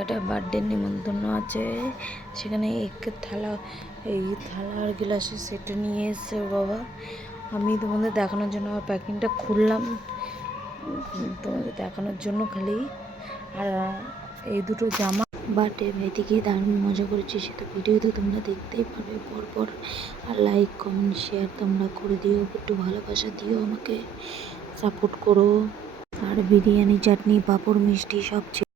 একটা বার্থডে নিমন্ত্রণ আছে, সেখানে একের থালা, এই থালা আর গ্লাসের সেট নিয়ে এসছে ওর বাবা। আমি তোমাদের দেখানোর জন্য আমার প্যাকিংটা খুললাম, তোমাদের দেখানোর জন্য খালি। আর এই দুটো জামা বার্থডে ভাইতে গিয়ে দারুণ মজা করেছি, সেটা ভিডিও তো তোমরা দেখতেই পারবে পরপর। আর লাইক কমেন্ট শেয়ার তোমরা করে দিও, একটু ভালোবাসা দিও, আমাকে সাপোর্ট করো। আর বিরিয়ানি, চাটনি, পাঁপড়, মিষ্টি সব ছিল।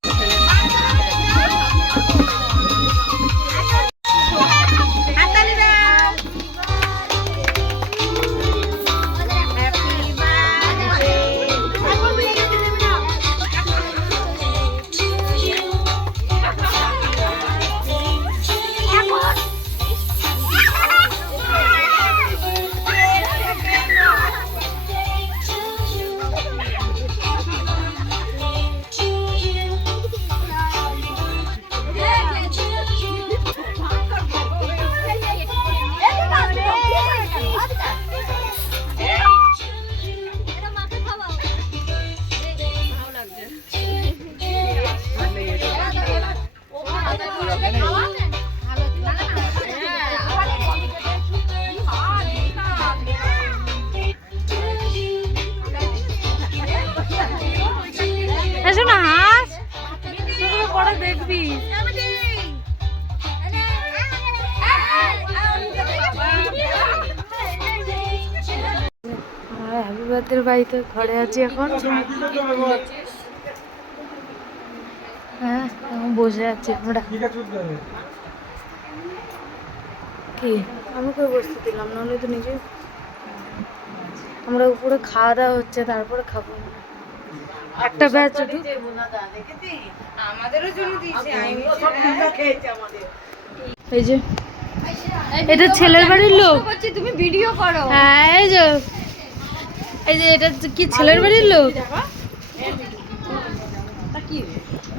দেখবি হ্যাপি বার্থডে বাড়িতে ঘরে আছি এখন। হ্যাঁ এখন বসে আছি আমরা। কি আমি করে বসতে দিলাম, নাহলে তো নিজে আমরা উপরে খাওয়া দাওয়া হচ্ছে, তারপরে খাবো। একটা ব্যাচ এই যে এটা ছেলের বাড়ির লোক, তুমি ভিডিও করো। হ্যাঁ এই যে এটা কি ছেলের বাড়ির লোক?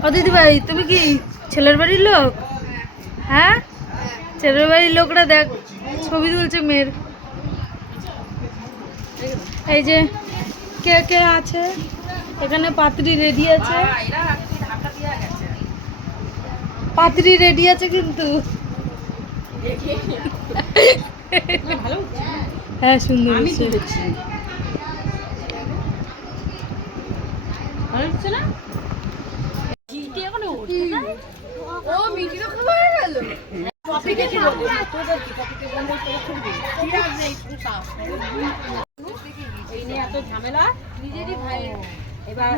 ও দিদি ভাই তুমি কি ছেলের বাড়ির লোক? হ্যাঁ ছেলের বাড়ির লোকরা দেখ ছবি তুলছে মেয়ের। এই যে কে কে আছে এখানে, পাত্রী রেডি আছে, পাত্রী রেডি আছে কিন্তু। হ্যাঁ সুন্দর ঝামেলা নিজেরই ভাই এবার